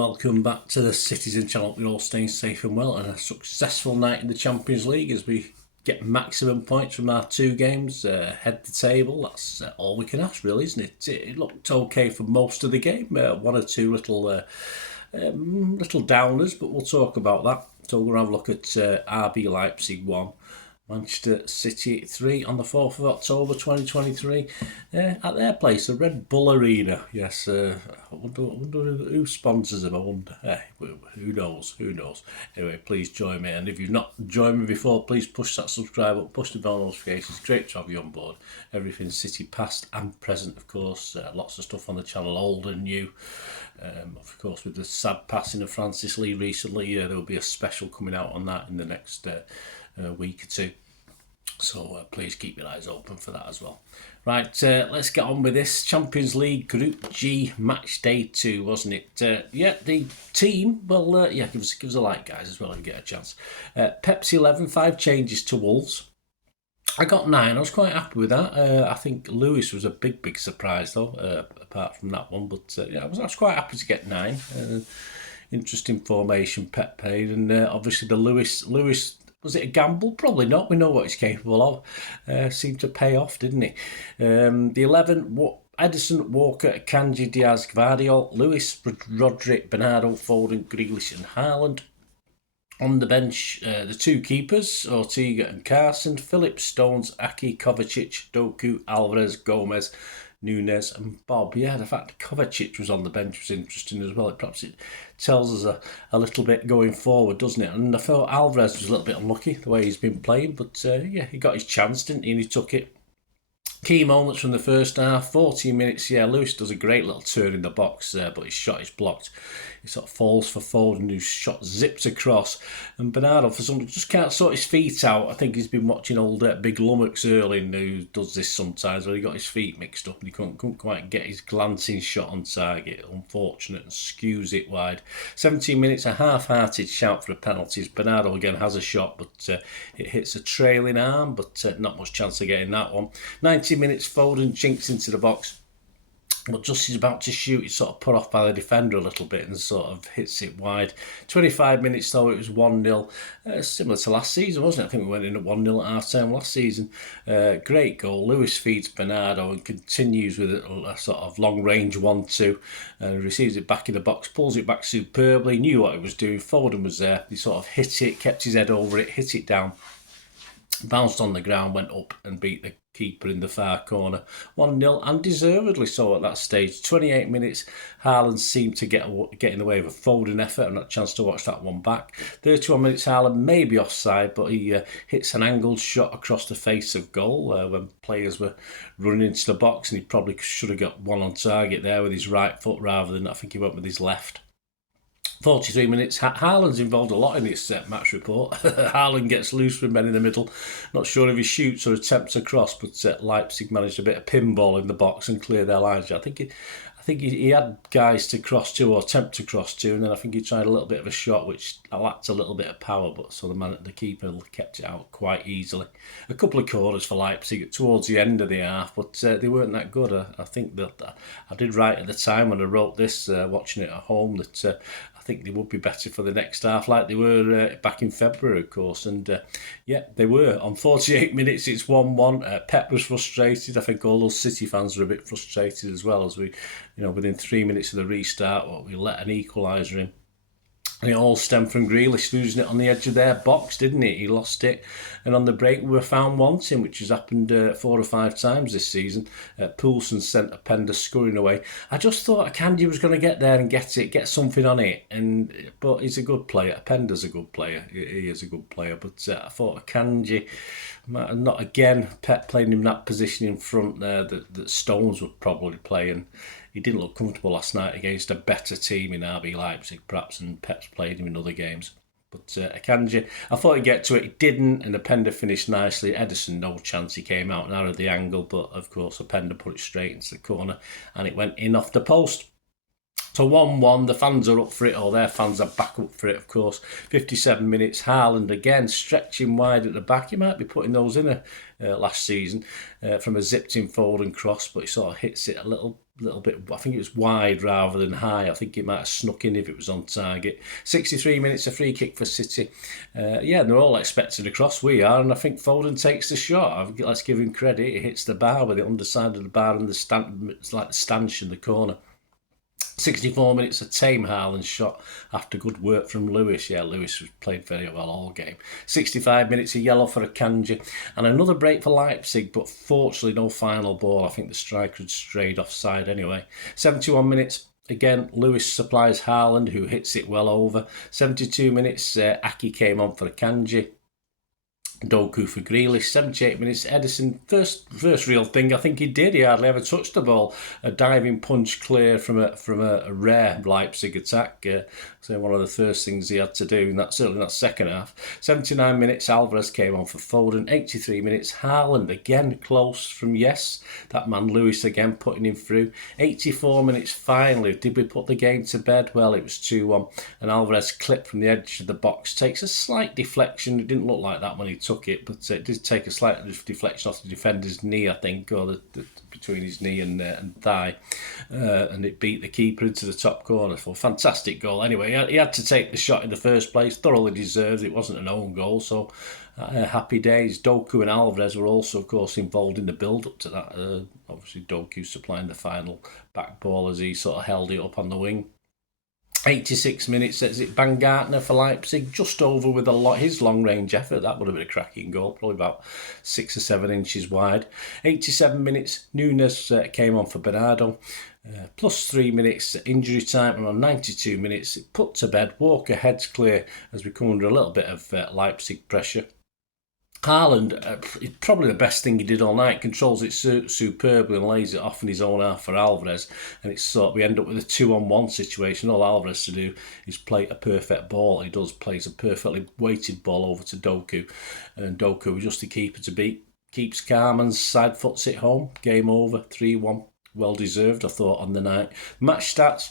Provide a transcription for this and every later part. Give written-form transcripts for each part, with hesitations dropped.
welcome back to the Citizen channel. We're all staying safe and well, and a successful night in the Champions League as we get maximum points from our two games, head the table. That's all we can ask, really, isn't it? It looked okay for most of the game, one or two little downers, but we'll talk about that. So we're going to have a look at RB Leipzig 1, Manchester City 3 on the 4th of October 2023 at their place, the Red Bull Arena. Yes, I wonder who sponsors them, I wonder. Who knows? Anyway, please join me, and if you've not joined me before, please push that subscribe up, push the bell notifications. Great to have you on board. Everything City past and present, of course. Lots of stuff on the channel, old and new. Of course, with the sad passing of Francis Lee recently, there will be a special coming out on that in the next week or two. So please keep your eyes open for that as well. Right, let's get on with this. Champions League Group G, match day 2, wasn't it? The team, well, give us a like, guys, as well if you get a chance. Pepsi 11, 5 changes to Wolves. I got 9. I was quite happy with that. I think Lewis was a big surprise, though, apart from that one. But I was quite happy to get 9. Interesting formation Pep played, and obviously the Lewis. Was it a gamble? Probably not. We know what he's capable of. Seemed to pay off, didn't he? The 11, Edison, Walker, Kanji, Diaz, Gvardiol, Lewis, Roderick, Bernardo, Foden, Grealish and Haaland. On the bench, the 2 keepers, Ortega and Carson, Phillips, Stones, Aki, Kovacic, Doku, Alvarez, Gomez, Nunes and Bob. Yeah, the fact Kovacic was on the bench was interesting as well. It tells us a little bit going forward, doesn't it? And I thought Alvarez was a little bit unlucky the way he's been playing, but he got his chance, didn't he? And he took it. Key moments from the first half, 14 minutes. Yeah, Lewis does a great little turn in the box there, but his shot is blocked. He sort of falls for Foden, whose shot zips across. And Bernardo, for some reason, just can't sort his feet out. I think he's been watching old Big Lummox early, who does this sometimes, where he got his feet mixed up and he couldn't quite get his glancing shot on target. Unfortunate, and skews it wide. 17 minutes, a half-hearted shout for a penalty. Bernardo again has a shot, but it hits a trailing arm, but not much chance of getting that one. 90 minutes, Foden chinks into the box, but just as he's about to shoot, he's sort of put off by the defender a little bit and sort of hits it wide. 25 minutes though, it was 1-0, similar to last season, wasn't it? I think we went in at 1-0 at half-time last season. Great goal. Lewis feeds Bernardo and continues with a sort of long-range 1-2 and receives it back in the box, pulls it back superbly, knew what he was doing. Foden was there, he sort of hit it, kept his head over it, hit it down, bounced on the ground, went up and beat the keeper in the far corner. 1-0, and deservedly so at that stage. 28 minutes, Haaland seemed to get in the way of a Foden effort, and not a chance to watch that one back. 31 minutes, Haaland may be offside, but he hits an angled shot across the face of goal when players were running into the box, and he probably should have got one on target there with his right foot rather than, I think he went with his left. 43 minutes, Haaland's involved a lot in this match report. Haaland gets loose from men in the middle. Not sure if he shoots or attempts a cross, but Leipzig managed a bit of pinball in the box and clear their lines. I think he had guys to cross to or attempt to cross to, and then I think he tried a little bit of a shot which lacked a little bit of power, but so the keeper kept it out quite easily. A couple of corners for Leipzig towards the end of the half, but they weren't that good. I think that I did write at the time when I wrote this, watching it at home, that I think they would be better for the next half, like they were back in February, of course. And they were. On 48 minutes, it's 1-1. Pep was frustrated. I think all those City fans were a bit frustrated as well, as we, within 3 minutes of the restart, we let an equaliser in. And it all stemmed from Grealish losing it on the edge of their box, didn't it? He lost it. And on the break, we were found wanting, which has happened 4 or 5 times this season. Poulsen sent Openda scurrying away. I just thought Akanji was going to get there and get something on it. But he's a good player. Openda's a good player. He is a good player. But I thought Akanji, not again, Pep playing in that position in front there that Stones would probably play. And he didn't look comfortable last night against a better team in RB Leipzig, perhaps, and Pep's played him in other games. But Akanji, I thought he'd get to it. He didn't, and Openda finished nicely. Edison, no chance. He came out and out of the angle, but of course Openda put it straight into the corner, and it went in off the post. So 1-1, the fans are up for it, or their fans are back up for it, of course. 57 minutes, Haaland again stretching wide at the back. He might be putting those in last season from a zipped in forward and cross, but he sort of hits it a little little bit, I think it was wide rather than high. I think it might have snuck in if it was on target. 63 minutes, a free kick for City. Yeah, they're all expecting a cross. We are, and I think Foden takes the shot. Let's give him credit. It hits the bar with the underside of the bar and the stand, it's like the stanch in the corner. 64 minutes, a tame Haaland shot after good work from Lewis. Yeah, Lewis played very well all game. 65 minutes, a yellow for Akanji. And another break for Leipzig, but fortunately no final ball. I think the striker had strayed offside anyway. 71 minutes, again, Lewis supplies Haaland, who hits it well over. 72 minutes, Aki came on for Akanji. Doku for Grealish, 78 minutes. Edison, first real thing I think he did. He hardly ever touched the ball. A diving punch clear from a rare Leipzig attack. So one of the first things he had to do, and that's certainly that second half. 79 minutes, Alvarez came on for Foden. 83 minutes, Haaland again close from yes. That man Lewis again putting him through. 84 minutes, finally. Did we put the game to bed? Well, it was 2-1. And Alvarez clipped from the edge of the box. Takes a slight deflection. It didn't look like that when he took it, but it did take a slight deflection off the defender's knee, I think, or between his knee and thigh, and it beat the keeper into the top corner for a fantastic goal. Anyway, he had to take the shot in the first place, thoroughly deserved. It wasn't an own goal, so happy days. Doku and Alvarez were also, of course, involved in the build-up to that. Obviously, Doku supplying the final back ball as he sort of held it up on the wing. 86 minutes, is it Baumgartner for Leipzig, just over with his long-range effort. That would have been a cracking goal, probably about 6 or 7 inches wide. 87 minutes, Nunes came on for Bernardo. Plus 3 minutes injury time, and on 92 minutes, it put to bed. Walker heads clear as we come under a little bit of Leipzig pressure. Haaland, probably the best thing he did all night, controls it superbly and lays it off in his own half for Alvarez, and it's we end up with a 2-on-1 situation. All Alvarez to do is play a perfect ball. He plays a perfectly weighted ball over to Doku, and Doku, just the keeper to beat, keeps calm and side foots it home. Game over, 3-1. Well deserved, I thought, on the night. Match stats: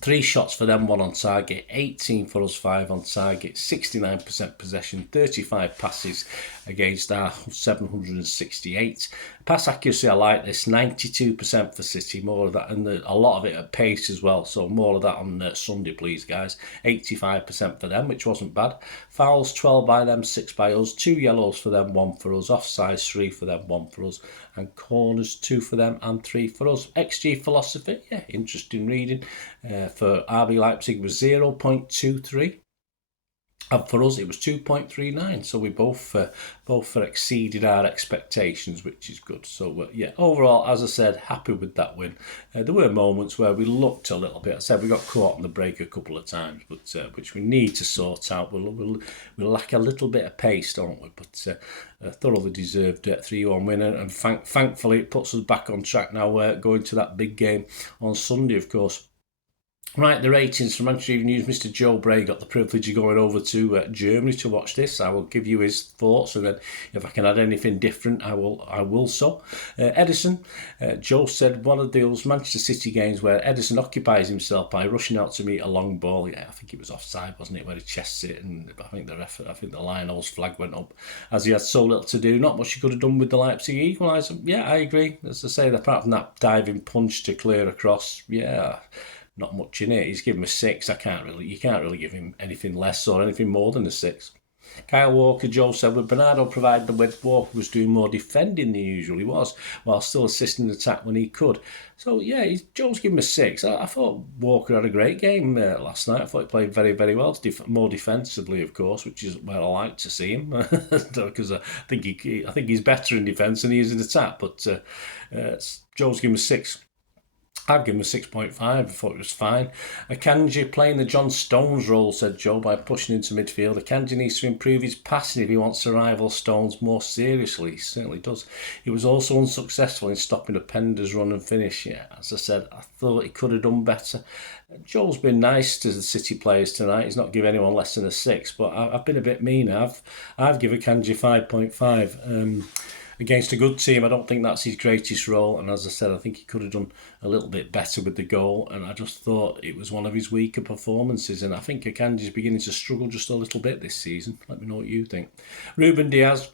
3 shots for them, 1 on target, 18 for us, 5 on target, 69% possession, 35 passes against our 768. Pass accuracy, I like this, 92% for City, more of that, and a lot of it at pace as well, so more of that on Sunday, please, guys. 85% for them, which wasn't bad. Fouls, 12 by them, 6 by us, 2 yellows for them, 1 for us, offsides, 3 for them, 1 for us, and corners, 2 for them and 3 for us. XG philosophy, yeah, interesting reading. For RB Leipzig was 0.23. And for us, it was 2.39. So we both exceeded our expectations, which is good. So, yeah, overall, as I said, happy with that win. There were moments where we looked a little bit. I said we got caught on the break a couple of times, but which we need to sort out. We lack a little bit of pace, don't we? But thoroughly deserved 3-1 win. And thankfully, it puts us back on track now, going to that big game on Sunday, of course. Right, the ratings from Manchester Evening News. Mr. Joe Bray got the privilege of going over to Germany to watch this. I will give you his thoughts, and then if I can add anything different, I will so. Edison, Joe said one of those Manchester City games where Edison occupies himself by rushing out to meet a long ball. Yeah, I think it was offside, wasn't it, where he chests it, and I think the Lionel's flag went up as he had so little to do. Not much he could have done with the Leipzig equaliser. Yeah, I agree. As I say, apart from that diving punch to clear across, yeah, not much in it. He's given a 6. You can't really give him anything less or anything more than a 6. Kyle Walker, Joe said, with Bernardo provided the width, Walker was doing more defending than he usually was, while still assisting the attack when he could. So, yeah, Joe's given him a 6. I thought Walker had a great game last night. I thought he played very, very well, more defensively, of course, which is where I like to see him, because I think he's better in defence than he is in attack. But Joe's given him a 6. I'd give him a 6.5. I thought it was fine. Akanji playing the John Stones role, said Joe, by pushing into midfield. Akanji needs to improve his passing if he wants to rival Stones more seriously. He certainly does. He was also unsuccessful in stopping a Pender's run and finish. Yeah, as I said, I thought he could have done better. Joel's been nice to the City players tonight. He's not given anyone less than a 6, but I've been a bit mean. I've given Akanji 5.5. Against a good team, I don't think that's his greatest role, and as I said, I think he could have done a little bit better with the goal, and I just thought it was one of his weaker performances, and I think Akanji's beginning to struggle just a little bit this season. Let me know what you think. Ruben Diaz,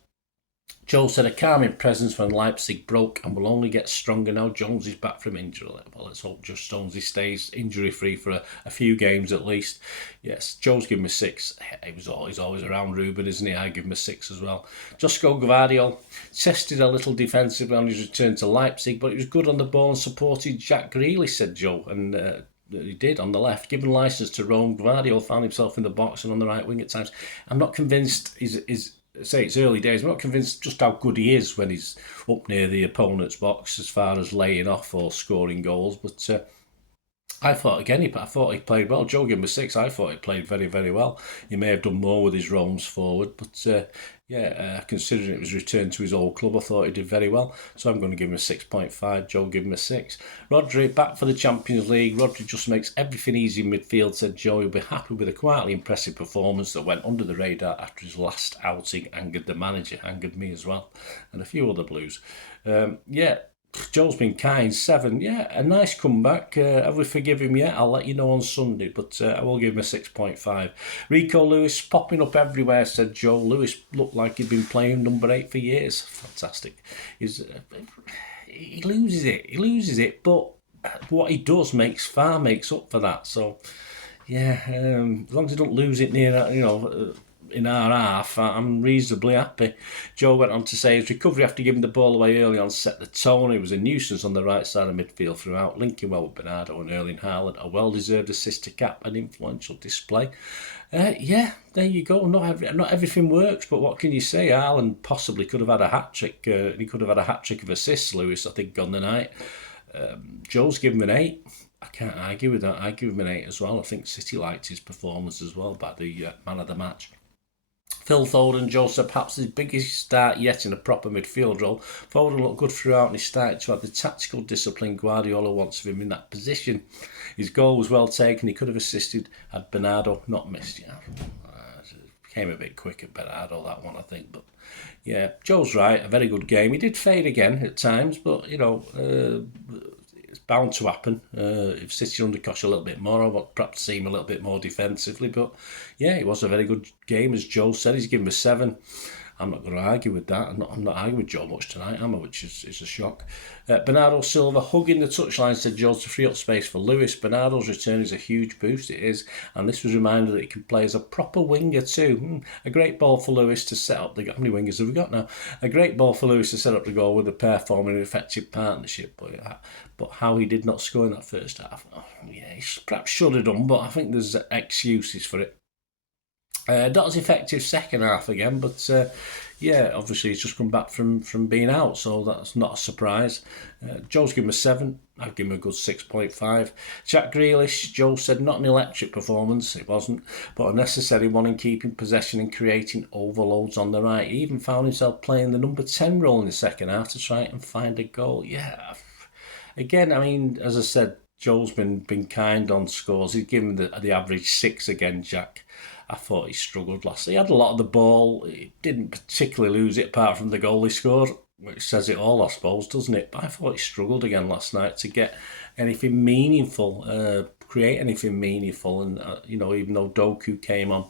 Joe said a calming presence when Leipzig broke and will only get stronger now Jones is back from injury. Well, let's hope just Jonesy stays injury free for a few games at least. Yes, Joe's given me 6. He's always around Ruben, isn't he? I give him a 6 as well. Josko Gvardiol tested a little defensively on his return to Leipzig, but he was good on the ball and supported Jack Grealish, said Joe, and he did on the left. Given licence to roam, Gvardiol found himself in the box and on the right wing at times. I'm not convinced he's say it's early days. I'm not convinced just how good he is when he's up near the opponent's box as far as laying off or scoring goals. But I thought he played well. Joe gave him a 6. I thought he played very, very well. He may have done more with his roams forward, but considering it was returned to his old club, I thought he did very well. So I'm going to give him a 6.5. Joe gave him a 6. Rodri back for the Champions League. Rodri just makes everything easy in midfield, said Joe. He'll be happy with a quietly impressive performance that went under the radar after his last outing. Angered the manager, angered me as well, and a few other Blues. Joe's been kind. 7. Yeah, a nice comeback. Have we forgive him yet? I'll let you know on Sunday, but I will give him a 6.5. Rico Lewis popping up everywhere, said Joe. Lewis looked like he'd been playing number 8 for years. Fantastic. He loses it, but what he does makes up for that. So, yeah, as long as he don't lose it near, in our half, I'm reasonably happy. Joe went on to say his recovery after giving the ball away early on set the tone. He was a nuisance on the right side of midfield throughout, linking well with Bernardo and Erling Haaland. A well-deserved assist to cap, an influential display. There you go. Not everything works, but what can you say? Haaland possibly could have had a hat-trick. He could have had a hat-trick of assists, Lewis, I think, on the night. Joe's given him an 8. I can't argue with that. I give him an 8 as well. I think City liked his performance as well by the man of the match. Phil Foden, Joe said perhaps his biggest start yet in a proper midfield role. Foden looked good throughout and he started to have the tactical discipline Guardiola wants of him in that position. His goal was well taken. He could have assisted had Bernardo not missed. Came a bit quick at Bernardo, that one, I think. But yeah, Joe's right. A very good game. He did fade again at times, but it's bound to happen. If City undercost a little bit more, I would perhaps see him a little bit more defensively. But yeah, it was a very good game, as Joe said. He's given him a 7. I'm not going to argue with that. I'm not arguing with Joe much tonight, am I? Which is a shock. Bernardo Silva hugging the touchline, said Joe, to free up space for Lewis. Bernardo's return is a huge boost, it is. And this was a reminder that he can play as a proper winger too. A great ball for Lewis to set up the... How many wingers have we got now? A great ball for Lewis to set up the goal with a pair forming an effective partnership. But how he did not score in that first half, he perhaps should have done, but I think there's excuses for it. Not as effective second half again, but obviously he's just come back from being out, so that's not a surprise. Joe's given him a 7. I'd give him a good 6.5. Jack Grealish, Joe said not an electric performance, it wasn't, but a necessary one in keeping possession and creating overloads on the right. He even found himself playing the number 10 role in the second half to try and find a goal. Yeah, again, I mean, as I said, Joe's been kind on scores. He's given the average 6 again, Jack. I thought he struggled last. He had a lot of the ball. He didn't particularly lose it apart from the goal he scored, which says it all, I suppose, doesn't it? But I thought he struggled again last night to get anything meaningful, create anything meaningful. And even though Doku came on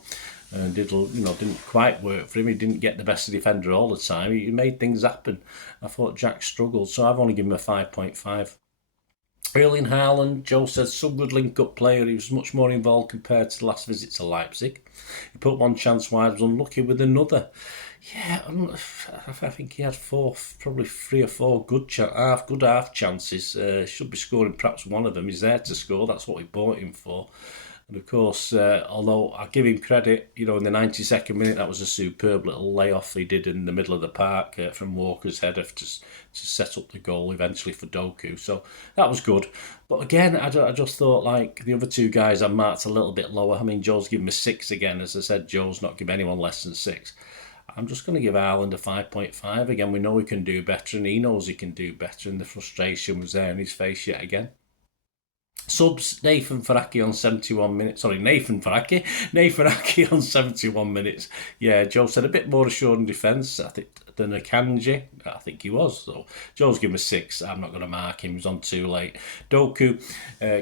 and didn't quite work for him, he didn't get the best defender all the time. He made things happen. I thought Jack struggled, so I've only given him a 5.5. Erling Haaland, Joe says, some good link-up player. He was much more involved compared to the last visit to Leipzig. He put one chance wide, was unlucky with another. Yeah, I think he had probably 3 or 4 good half chances. Should be scoring perhaps one of them. He's there to score. That's what we bought him for. And of course, although I give him credit, in the 92nd minute, that was a superb little layoff he did in the middle of the park from Walker's header to set up the goal eventually for Doku. So that was good. But again, I just thought like the other 2 guys I marked a little bit lower. I mean, Joe's given me 6 again. As I said, Joe's not given anyone less than 6. I'm just going to give Haaland a 5.5. Again, we know he can do better and he knows he can do better, and the frustration was there in his face yet again. Subs, Nathan Faraki on 71 minutes. Sorry, Nathan Faraki on 71 minutes. Yeah, Joe said a bit more assured in defence. I think than Akanji. I think he was. So Joe's given a 6. I'm not going to mark him. He was on too late. Doku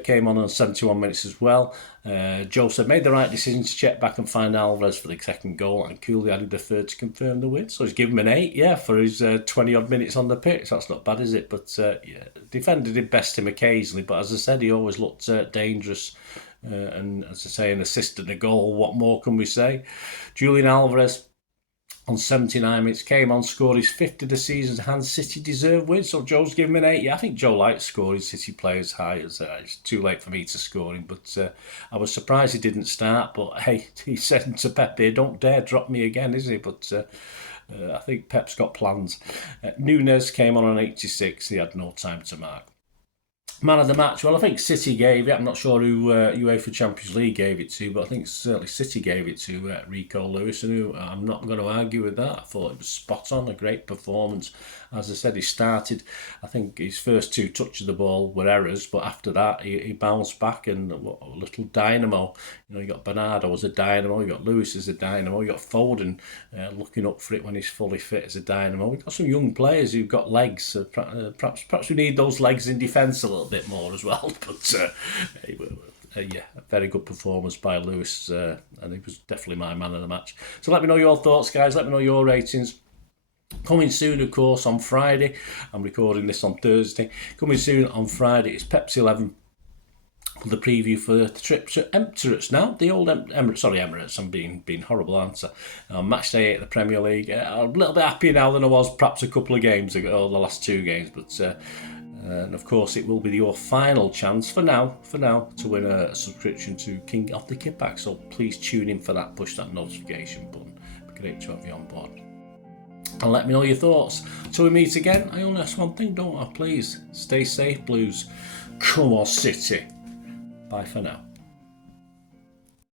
came on 71 minutes as well. Joe said, made the right decision to check back and find Alvarez for the second goal, and Cooley added the third to confirm the win. So he's given him an 8, yeah, for his 20-odd minutes on the pitch. That's not bad, is it? But yeah, defender did best him occasionally, but as I said, he always looked dangerous. And as I say, an assist and a goal. What more can we say? Julian Alvarez on 79 minutes came on, scored his 5th of the season, and City deserved win. So Joe's given him an 8. Yeah, I think Joe likes scoring City players high. It's too late for me to score him, but I was surprised he didn't start. But hey, he said to Pepe, don't dare drop me again, is he? But I think Pep's got plans. Nunes came on 86. He had no time to mark. Man of the match, well, I think City gave it. I'm not sure who UEFA Champions League gave it to, but I think certainly City gave it to Rico Lewis, and who I'm not going to argue with that. I thought it was spot on, a great performance. As I said, he started, I think his first 2 touches of the ball were errors, but after that he bounced back, and a little dynamo. You know, you got Bernardo as a dynamo, you got Lewis as a dynamo, you got Foden looking up for it when he's fully fit as a dynamo. We've got some young players who've got legs. Perhaps we need those legs in defence a little bit more as well. But yeah, a very good performance by Lewis, and he was definitely my man of the match. So let me know your thoughts, guys. Let me know your ratings. Coming soon, of course, on Friday. I'm recording this on Thursday. Coming soon on Friday, it's Pepsi 11. The preview for the trip to Emirates now. The old Emirates. I'm being horrible, aren't I? Match day 8 of the Premier League. I'm a little bit happier now than I was perhaps a couple of games ago, or the last 2 games. But and of course, it will be your final chance for now, to win a subscription to King of the Kippax. So please tune in for that. Push that notification button. It'd be great to have you on board. And let me know your thoughts. Till we meet again, I only ask one thing, don't I? Please stay safe, Blues. Come on, City. Bye for now.